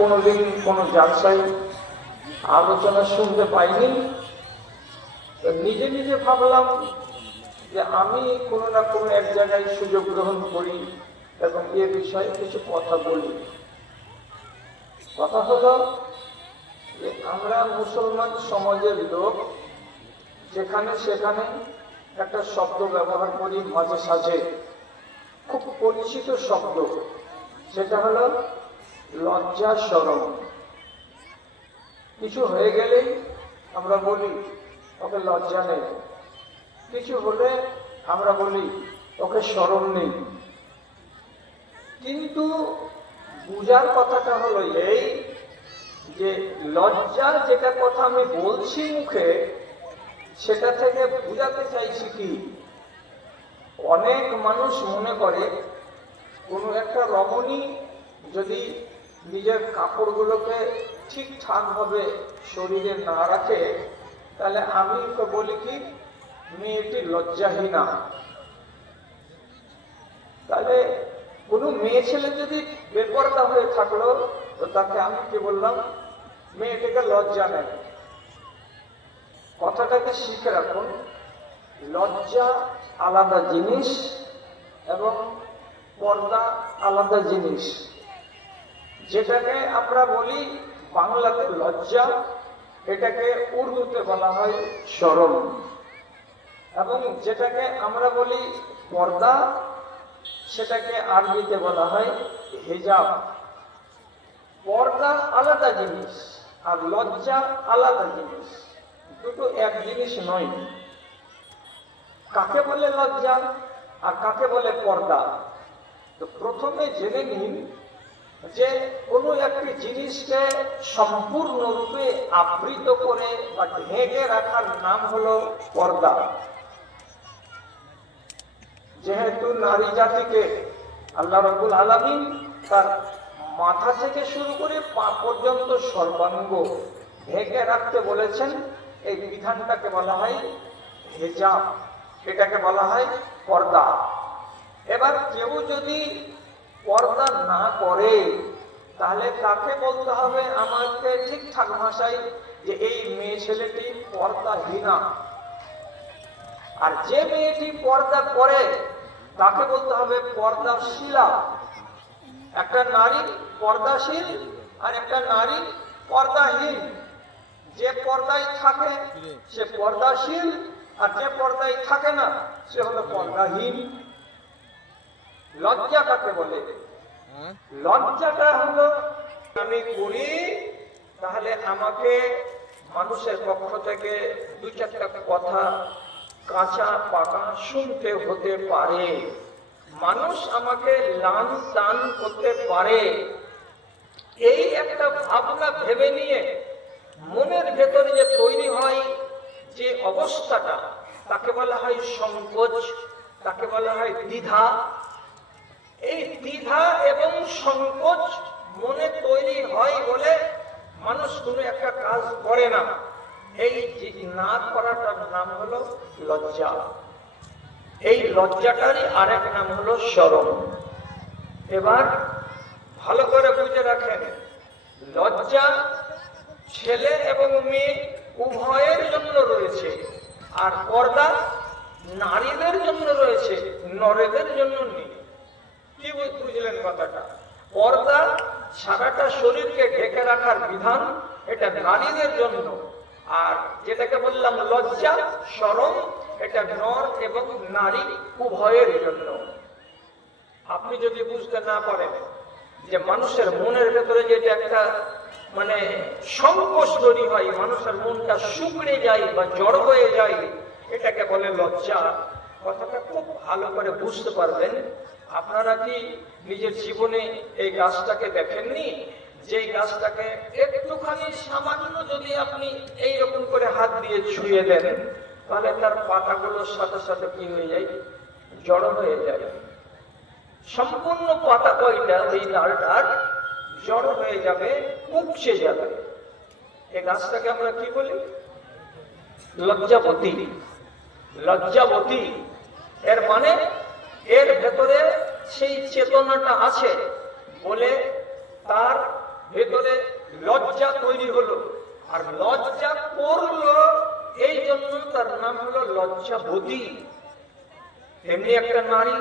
কোনোদিন কোনো জালসায় আলোচনা শুনতে পাইনি। নিজে নিজে ভাবলাম যে আমি কোনো না কোনো এক জায়গায় সুযোগ গ্রহণ করি এবং এ বিষয়ে কিছু কথা বলি। কথা হলো যে আমরা মুসলমান সমাজের লোক যেখানে সেখানে একটা শব্দ ব্যবহার করি মাঝে সাঝে, খুব পরিচিত শব্দ, সেটা হলো লজ্জা শরম। কিছু হয়ে গেলেই আমরা বলি ওকে লজ্জা নেই, কিছু হলে আমরা বলি ওকে শরম নেই। কিন্তু বুঝার কথাটা হলো এই যে লজ্জার যেটা কথা আমি বলছি মুখে, সেটা থেকে বুঝাতে চাইছি কি, অনেক মানুষ মনে করে কোনো একটা রমণী যদি নিজের কাপড়গুলোকে ঠিকঠাক ভাবে শরীরে না রাখে, তাহলে আমি তো বলি কি মেয়েটি লজ্জাহীনা। তাহলে কোনো মেয়ে ছেলে যদি বেপরদা হয়ে থাকলো, তো তাকে আমি কি বললাম, মেয়েটিকে লজ্জা নেই। কথাটাকে শিখে রাখুন, লজ্জা আলাদা জিনিস এবং পর্দা আলাদা জিনিস। যেটাকে আমরা বলি বাংলাতে লজ্জা, এটাকে উর্দুতে বলা হয় শরম, এবং যেটাকে আমরা বলি পর্দা, সেটাকে আরবিতে বলা হয় হিজাব। পর্দা আলাদা জিনিস আর লজ্জা আলাদা জিনিস, দুটো এক জিনিস নয়। কাকে বলে লজ্জা আর কাকে বলে পর্দা? তো প্রথমে জেনে নিন যে কোনো একটি জিনিসকে সম্পূর্ণরূপে আবৃত করে বা ঢেকে রাখার নাম হলো পর্দা। যেহেতু নারী জাতিকে আল্লাহ রাব্বুল আলামিন তার মাথা থেকে শুরু করে পা পর্যন্ত সর্বাঙ্গ ঢেকে রাখতে বলেছেন, এই বিধানটাকে বলা হয় হিজাব, এটাকে বলা হয় পর্দা। এবার কেউ যদি পর্দা না করে, তাহলে তাকে বলতে হবে আমাকে ঠিকঠাক ভাষায় যে এই মেয়ে ছেলেটি পর্দাহীনা। আর যে মেয়েটি পর্দা করে তাকে বলতে হবে পর্দাশীলা। একটা নারী পর্দাশীল আর একটা নারী পর্দাহীন। যে পর্দায় থাকে সে পর্দাশীল, আর যে পর্দায় থাকে না সে হলো পর্দাহীন। লজ্জা কাকে বলে? লজ্জাটা হলো আমি করি, তাহলে আমাকে মানুষের পক্ষ থেকে দু চারটা কথা কাঁচা পাকা শুনতে হতে পারে, মানুষ আমাকে লান টান করতে পারে। এই একটা ভাবনা ভেবে নিয়ে মনের ভেতরে যে তৈরি হয় যে অবস্থাটা, তাকে বলা হয় সংকোচ, তাকে বলা হয় দ্বিধা। এই দ্বিধা এবং সংকোচ মনে তৈরি হয় বলে মানুষ কোনো একটা কাজ করে না। এই না করাটার নাম হলো লজ্জা। এই লজ্জাটারই আরেক নাম হলো শরম। এবার ভালো করে বুঝে রাখেন, লজ্জা ছেলে এবং মেয়ে উভয়ের জন্য রয়েছে, আর পর্দা নারীদের জন্য রয়েছে, নরেদের জন্য নেই। কি বুঝলেন কথাটা? পর্দা সারাটা শরীরকে ঢেকে রাখার বিধান, এটা নারীদের জন্য। আর যেটাকে বললাম লজ্জা শরম, এটা নর এবং নারী উভয়ের জন্য। আপনি যদি বুঝতে না পারেন যে মানুষের মনের ভেতরে যেটা একটা মানে সংকোচ তৈরি হয়, মানুষের মনটা শুকড়ে যায় বা জড় হয়ে যায়, এটাকে বলে লজ্জা। কথাটা খুব ভালো করে বুঝতে পারবেন। আপনারা কি নিজের জীবনে এই গাছটাকে দেখেননি? যে গাছটাকে একটুখানি সামান্য যদি আপনি এইরকম করে হাত দিয়ে ছুঁয়ে দেন, তাহলে তার পাতাগুলোর সাথে সাথে কি হয়ে যায়? জড় হয়ে যায়। সম্পূর্ণ পাতা কয়টা এই ডালটার জড় হয়ে যাবে, উপচে যাবে। এই গাছটাকে আমরা কি বলি? লজ্জাবতী। লজ্জাবতী এর মানে এর ভেতরে সেই চেতনাটা আছে বলে তার ভেতরে লজ্জা তৈরি হলো, আর লজ্জা করলো এই জন্য তার নাম হলো লজ্জাবতী। এমনি একটা নারী